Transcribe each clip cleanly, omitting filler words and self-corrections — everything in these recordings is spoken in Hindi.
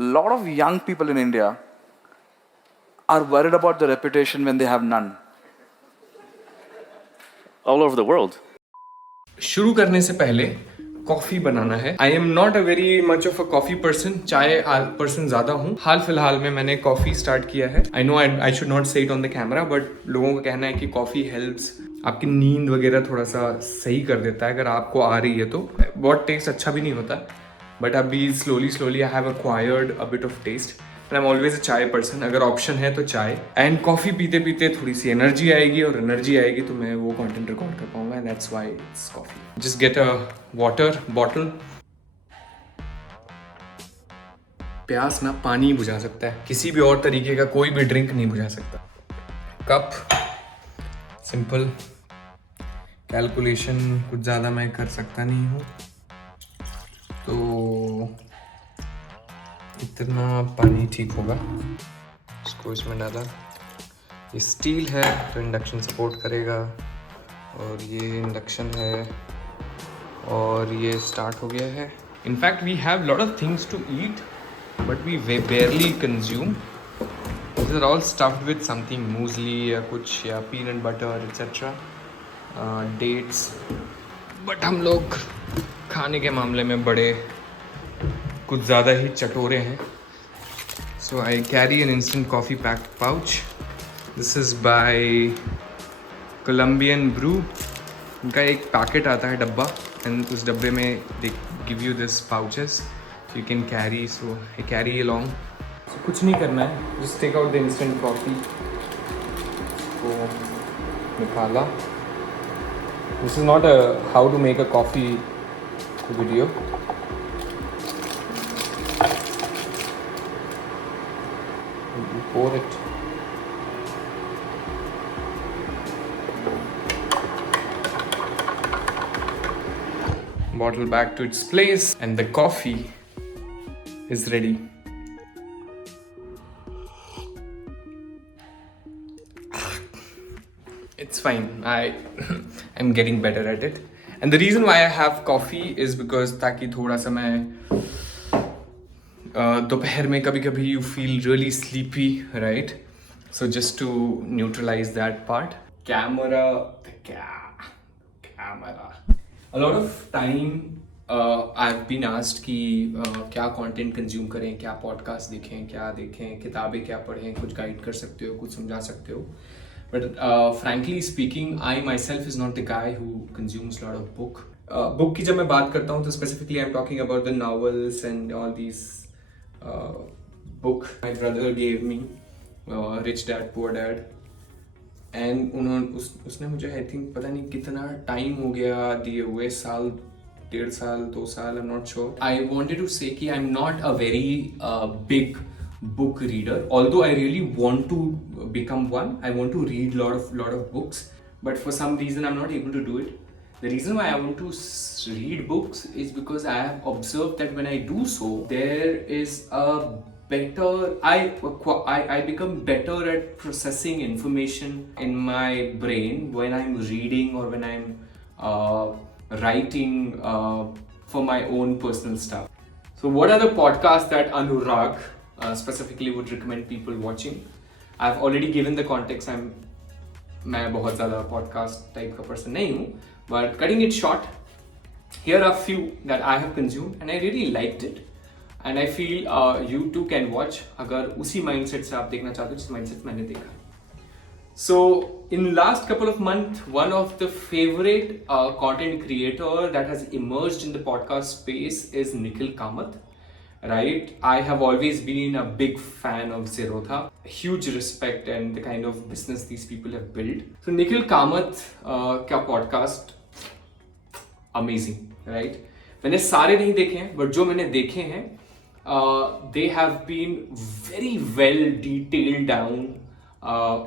lot of young people in India are worried about their reputation when they have none. All over the world. शुरू करने से पहले कॉफ़ी बनाना है. आई am not a very much of a coffee person, चाय पर्सन ज़्यादा हूँ. हाल फिलहाल में मैंने कॉफ़ी स्टार्ट किया है. I know I should not say it on the camera, but लोगों का कहना है कि कॉफ़ी हेल्प्स आपकी नींद वगैरह थोड़ा सा सही कर देता है अगर आपको आ रही है तो. बहुत टेस्ट अच्छा भी नहीं होता, बट अभी slowly I have acquired a bit of taste. I am always a chai person. अगर ऑप्शन है तो चाय. एंड कॉफ़ी पीते पीते थोड़ी सी एनर्जी आएगी, और एनर्जी आएगी तो मैं वो कंटेंट रिकॉर्ड कर पाऊंगा. And that's why it's coffee. Just get a water bottle. प्यास ना पानी बुझा सकता है, किसी भी और तरीके का कोई भी ड्रिंक नहीं बुझा सकता. Cup simple. कैलकुलेशन कुछ ज़्यादा मैं कर सकता नहीं हूँ, तो इतना पानी ठीक होगा. इसको इसमें डाला. ये स्टील है तो इंडक्शन सपोर्ट करेगा, और ये इंडक्शन है, और ये स्टार्ट हो गया है. In fact we have lot of things to eat, but we barely consume. These are all stuffed with something, muesli या कुछ, या peanut butter etcetera, dates. But हम लोग खाने के मामले में बड़े कुछ ज़्यादा ही चटोरे हैं. So I carry an instant coffee pack pouch. This is by Colombian brew. इनका एक पैकेट आता है डब्बा, एंड उस डब्बे में they give you this pouches you can carry. So I carry along. So कुछ नहीं करना है, just take out the instant coffee को निकाला. This is not a how to make a coffee video. You pour it. Bottle back to its place, and the coffee is ready. It's fine. I'm getting better at it. And the reason why I have coffee is because ताकि थोड़ा सा मैं दोपहर में कभी कभी you feel really sleepy, right? So just to neutralize that part. Camera a lot of time I have been asked कि क्या कंटेंट कंज्यूम करें, क्या पॉडकास्ट देखें, क्या देखें, किताबें क्या पढ़ें, कुछ गाइड कर सकते हो, कुछ समझा सकते हो. But frankly speaking, I my self is not the guy who consumes lot of book. Book की जब मैं बात करता हूँ तो specifically I am talking about the novels and all these book my brother gave me, Rich Dad Poor Dad. and उसने मुझे आई थिंक पता नहीं कितना टाइम हो गया दिए हुए, साल, 1.5 साल, 2 साल, I am not sure. I wanted to say कि I am not a very big book reader, although I really want to become one. I want to read lot of books, but for some reason I'm not able to do it. The reason why I want to read books is because I have observed that when I do so, there is a better, I become better at processing information in my brain when I'm reading or when I'm writing for my own personal stuff. So what are the podcasts that Anurag specifically would recommend people watching? I've already given the context. मैं बहुत ज़्यादा पॉडकास्ट टाइप का पर्सन नहीं हूँ, but cutting it short, here are few that I have consumed and I really liked it, and I feel you too can watch अगर उसी mindset से आप देखना चाहते हो जिस mindset मैंने देखा. So in last couple of months, one of the favorite content creator that has emerged in the podcast space is Nikhil Kamath. Right, I have always been a big fan of Zerodha. Huge respect and the kind of business these people have built. So Nikhil Kamath का podcast amazing, right? मैंने सारे नहीं देखे हैं, but जो मैंने देखे हैं, they have been very well detailed down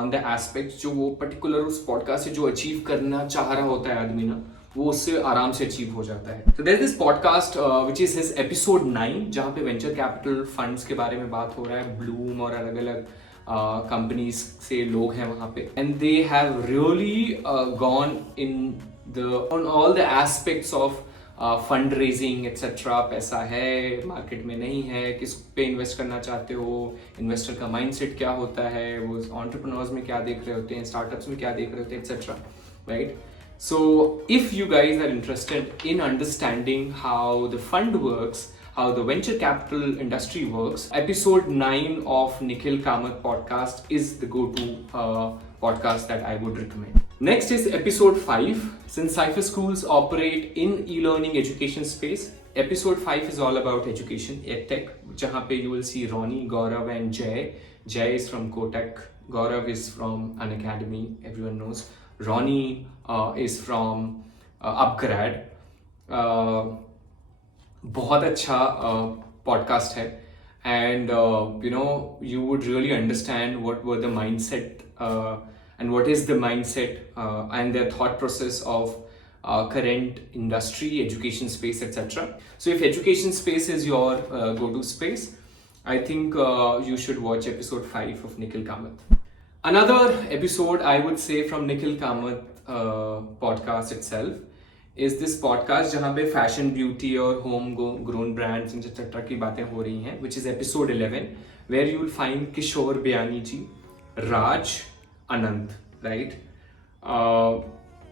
on the aspects जो वो particular उस podcast से जो achieve करना चाह रहा होता है आदमी ना, वो उससे आराम से अचीव हो जाता है. तो there is this podcast which is his episode 9, जहाँ पे वेंचर कैपिटल फंड्स के बारे में बात हो रहा है. ब्लूम और अलग अलग कंपनीज से लोग हैं वहाँ पे, and they have really gone in the on all the aspects of fund raising etcetera, पैसा है मार्केट में नहीं है, किस पे इन्वेस्ट करना चाहते हो, इन्वेस्टर का माइंडसेट क्या होता है, वो एंटरप्रेन्योर्स में क्या देख रहे होते हैं, स्टार्टअप्स में क्या देख रहे होते हैं etcetera, right? So if you guys are interested in understanding how the fund works, how the venture capital industry works, episode 9 of Nikhil Kamath podcast is the go-to podcast that I would recommend. Next is episode 5. Since Cypher schools operate in e-learning education space, episode 5 is all about education, edtech, jahan pe you will see Ronnie, Gaurav and Jay. Jay is from Kotak, Gaurav is from Unacademy, everyone knows. Ronnie is from Upgrad. बहुत अच्छा पॉडकास्ट है, and you would really understand what were the mindset and what is the mindset and their thought process of current industry, education space, etc. So if education space is your go-to space, I think you should watch episode 5 of Nikhil Kamath. Another episode I would say from Nikhil Kamath podcast itself is this podcast जहाँ पे fashion, beauty और home grown brands etc. की बातें हो रही हैं, which is episode 11, where you will find Kishore Biani ji, Raj, Anant, right?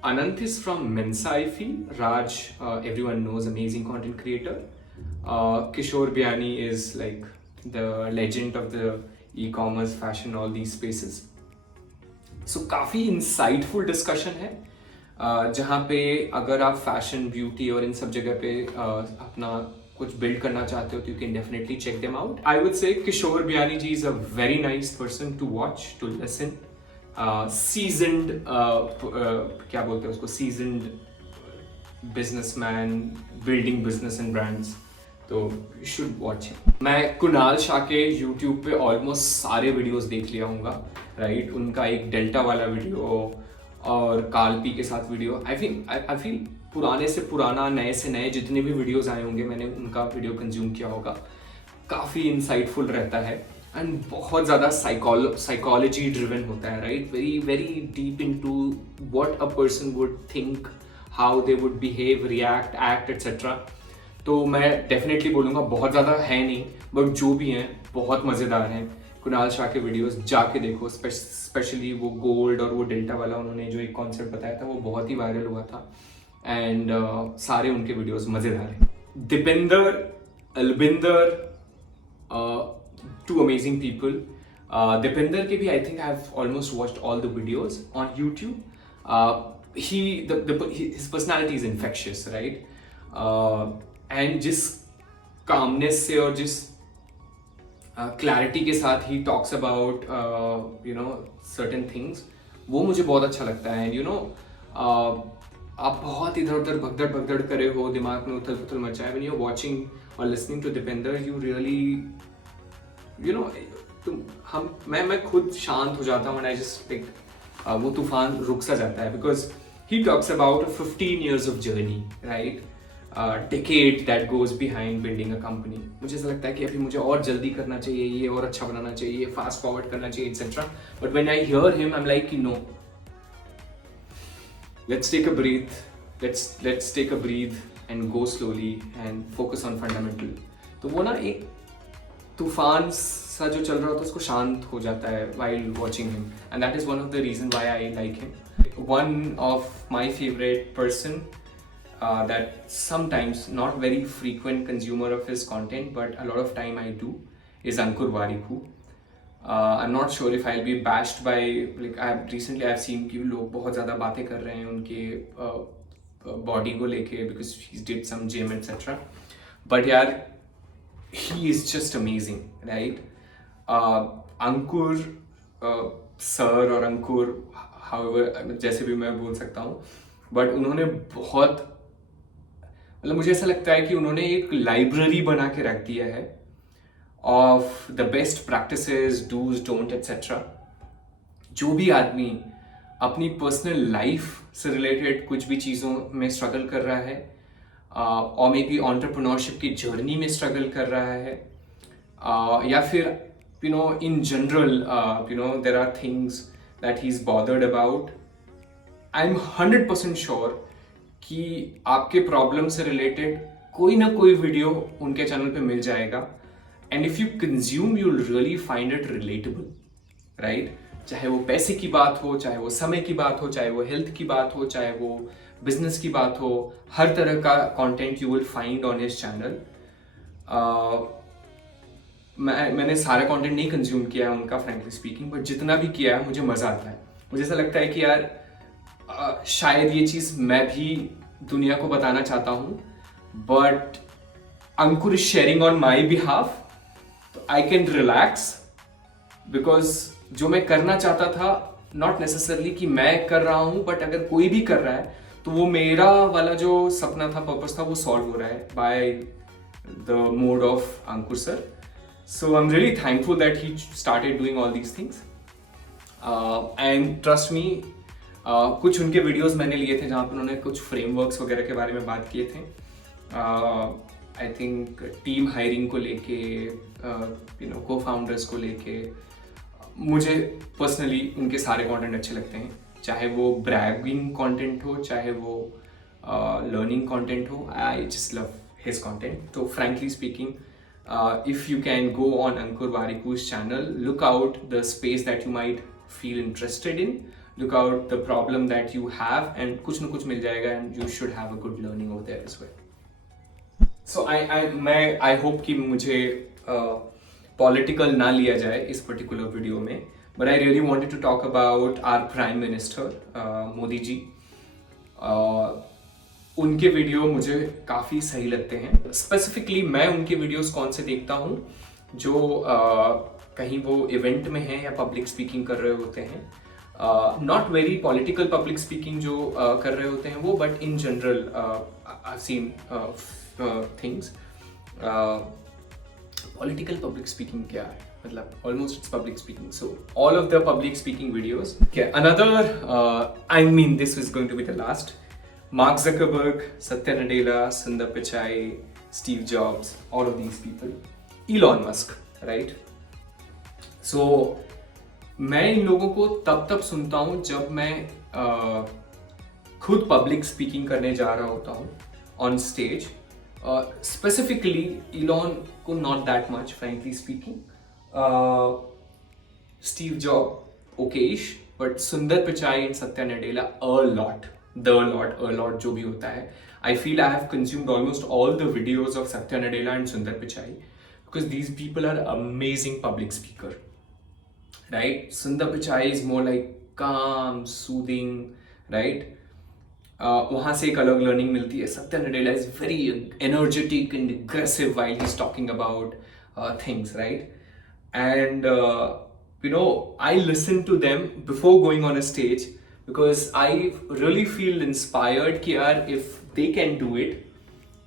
Anant is from Mensa, I feel. Raj, everyone knows, amazing content creator. Kishore Biani is like the legend of the e-commerce, fashion, all these spaces. So काफ़ी इंसाइटफुल डिस्कशन है, जहाँ पे अगर आप फैशन, ब्यूटी और इन सब जगह पे अपना कुछ बिल्ड करना चाहते हो तो you can definitely check them out. I would say Kishore Biyani ji is a very nice person to watch, to listen. Seasoned क्या बोलते हैं उसको, seasoned businessman, building business and brands, तो यू शुड वॉच. मैं कुणाल शाह के यूट्यूब पे ऑलमोस्ट सारे वीडियोस देख लिया हूँगा, राइट? उनका एक डेल्टा वाला वीडियो और कार्ल पी के साथ वीडियो, आई फील पुराने से पुराना, नए से नए जितने भी वीडियोस आए होंगे मैंने उनका वीडियो कंज्यूम किया होगा. काफ़ी इंसाइटफुल रहता है एंड बहुत ज़्यादा साइकोलॉजी ड्रिवन होता है, right? Very very deep into what a person would think, how they would behave, react, act etcetera. तो मैं डेफिनेटली बोलूँगा बहुत ज़्यादा है नहीं, बट जो भी हैं बहुत मज़ेदार हैं. कुणाल शाह के वीडियोस जाके देखो, स्पेशली वो गोल्ड और वो डेल्टा वाला उन्होंने जो एक कॉन्सेप्ट बताया था वो बहुत ही वायरल हुआ था, एंड सारे उनके वीडियोस मज़ेदार हैं. Deepinder, Albinder, two amazing people. Deepinder के भी I think I have almost watched all the videos on YouTube. his personality is infectious, right? And जिस कामनेस से और जिस क्लैरिटी के साथ he talks about certain things, वो मुझे बहुत अच्छा लगता है. एंड आप बहुत इधर उधर भगदड़ करे हो, दिमाग में उथल पुथल मचा है. व्हेन यू आर वाचिंग और listening to Deepinder, you really मैं खुद शांत हो जाता हूँ एंड आई जस्ट लाइक वो तूफान रुक सा जाता है, because he talks about 15 years of journey, right? Decade that goes behind building a company. मुझे ऐसा लगता है कि अभी मुझे और जल्दी करना चाहिए, ये और अच्छा बनाना चाहिए, फास्ट फॉरवर्ड करना चाहिए etcetera. But when I hear him I am like no, let's take a breath, let's take a breathe and go slowly and focus on fundamental. तो वो ना एक तूफान सा जो चल रहा होता है उसको शांत हो जाता है while watching him, and that is one of the reason why I like him. One of my favorite person that sometimes not very frequent consumer of his content but a lot of time I do is Ankur Warikoo. I'm not sure if I'll be bashed by, like I've seen कि लोग बहुत ज़्यादा बातें कर रहे हैं उनके body को लेके because he did some gym etc. But यार he is just amazing, right? Ankur sir और अंकुर however जैसे भी मैं बोल सकता हूँ, बट उन्होंने बहुत, मतलब मुझे ऐसा लगता है कि उन्होंने एक लाइब्रेरी बना के रख दिया है of the best practices, dos, don't etcetera. जो भी आदमी अपनी पर्सनल लाइफ से रिलेटेड कुछ भी चीज़ों में स्ट्रगल कर रहा है, और मे बी एंटरप्रेन्योरशिप की जर्नी में स्ट्रगल कर रहा है, या फिर in general there are things that he's bothered about, I'm 100% sure कि आपके प्रॉब्लम से रिलेटेड कोई ना कोई वीडियो उनके चैनल पे मिल जाएगा, and if you consume you will really find it relatable, right? चाहे वो पैसे की बात हो, चाहे वो समय की बात हो, चाहे वो हेल्थ की बात हो, चाहे वो बिजनेस की बात हो, हर तरह का content you will find on his channel. मैंने सारा कंटेंट नहीं कंज्यूम किया है उनका, फ्रैंकली स्पीकिंग, बट जितना भी किया है मुझे मज़ा आता है। मुझे ऐसा लगता है कि यार शायद ये चीज़ मैं भी दुनिया को बताना चाहता हूँ, but Ankur is sharing on my behalf, तो आई कैन रिलैक्स, बिकॉज जो मैं करना चाहता था नॉट नेसेसरली कि मैं कर रहा हूँ, बट अगर कोई भी कर रहा है तो वो मेरा वाला जो सपना था, पर्पस था, वो सॉल्व हो रहा है by the mode of Ankur sir. So I'm really thankful that he started doing all these things. And trust me, कुछ उनके वीडियोस मैंने लिए थे जहाँ पर उन्होंने कुछ फ्रेमवर्क्स वगैरह के बारे में बात किए थे। आई थिंक टीम हायरिंग को लेके, को फाउंडर्स को लेके, मुझे पर्सनली उनके सारे कंटेंट अच्छे लगते हैं, चाहे वो ब्रैगिंग कंटेंट हो, चाहे वो लर्निंग कंटेंट हो। I just love his content. तो frankly speaking, if you can go on Ankur Wariku's channel, look out the space that you might feel interested in, look out the problem that you have, and कुछ ना कुछ मिल जाएगा, and you should have a good learning over there as well. So I hope कि मुझे political ना लिया जाए इस particular video में, but I really wanted to talk about our Prime Minister Modi ji. उनके वीडियो मुझे काफ़ी सही लगते हैं। स्पेसिफिकली मैं उनके वीडियोस कौन से देखता हूँ, जो कहीं वो इवेंट में हैं या पब्लिक स्पीकिंग कर रहे होते हैं, not very political public speaking जो कर रहे होते हैं वो, but in general I seen things. Political public speaking क्या है, मतलब almost it's public speaking, so all of the public speaking videos. Another, I mean this is going to be the last, Mark Zuckerberg, Satya Nadella, Sundar Pichai, Steve Jobs, all of these people, Elon Musk, right? So मैं इन लोगों को तब सुनता हूँ जब मैं खुद पब्लिक स्पीकिंग करने जा रहा होता हूँ ऑन स्टेज। स्पेसिफिकली Elon को not that much, frankly speaking. Steve Jobs okayish, but Sundar Pichai and Satya Nadella a lot जो भी होता है। I feel I have consumed almost all the videos of Satya Nadella and Sundar Pichai because these people are amazing public speaker, right? Sundar Pichai is more like calm, soothing, right? वहाँ से एक अलग learning मिलती है। Satya Nadella is very energetic and aggressive while he's talking about things, right? And I listen to them before going on a stage, because I really feel inspired कि यार if they can do it,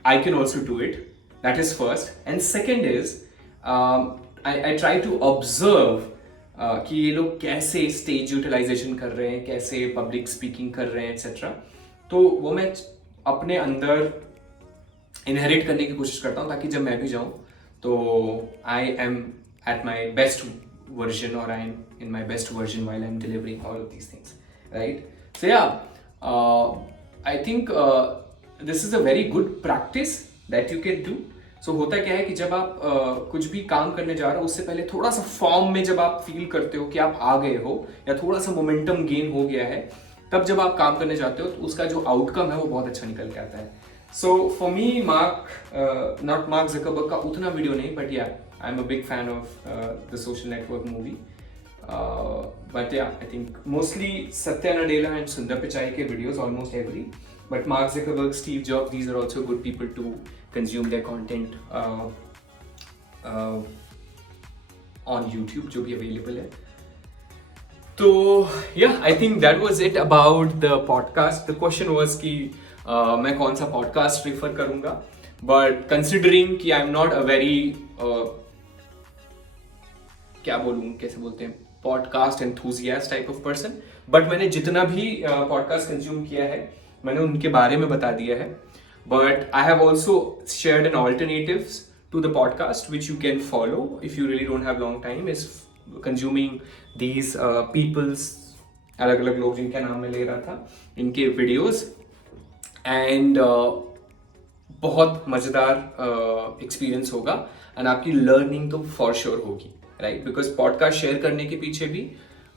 I can also do it. That is first. And second is I try to observe कि ये लोग कैसे stage utilization कर रहे हैं, कैसे public speaking कर रहे हैं, etc. तो वो मैं अपने अंदर inherit करने की कोशिश करता हूँ, ताकि जब मैं भी जाऊँ तो I am at my best version, or I am in my best version while I am delivering all of these things. Right? So yeah, I think this is a very good practice that you can do. So होता क्या है कि जब आप कुछ भी काम करने जा रहे हो, उससे पहले थोड़ा सा फॉर्म में जब आप फील करते हो कि आप आ गए हो या थोड़ा सा मोमेंटम गेन हो गया है, तब जब आप काम करने जाते हो तो उसका जो आउटकम है वो बहुत अच्छा निकल के आता है। So for me not mark Zuckerberg का उतना वीडियो नहीं, बट या I am a big fan of the social network movie. But yeah, I think mostly Satya Nadella and Sundar Pichai ke videos, almost every. But Mark Zuckerberg, Steve Jobs, these are also good people to consume their content on YouTube, जो भी available है। तो yeah, I think that was it about the podcast. The question was कि मैं कौन सा podcast prefer करूँगा, but considering कि I'm not a very क्या बोलूँ, कैसे बोलते हैं, podcast enthusiast type of person, but मैंने जितना भी पॉडकास्ट कंज्यूम किया है मैंने उनके बारे में बता दिया है। But I have also shared an alternatives to the podcast which you can follow if you really don't have long time, is consuming these peoples, अलग अलग लोग जिनके नाम मैं ले रहा था, इनके वीडियोज। एंड बहुत मज़ेदार एक्सपीरियंस होगा एंड आपकी लर्निंग तो फॉर श्योर होगी, राइट? बिकॉज पॉडकास्ट शेयर करने के पीछे भी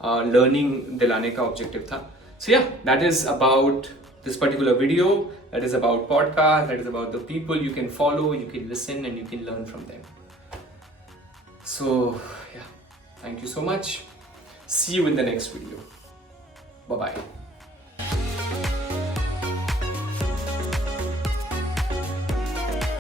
लर्निंग दिलाने का ऑब्जेक्टिव था. सो या, that is about this particular video. That is about podcast, that is about the people you can follow, you can listen and you can learn from them. So yeah, thank you so much. See you in the next video. Bye bye.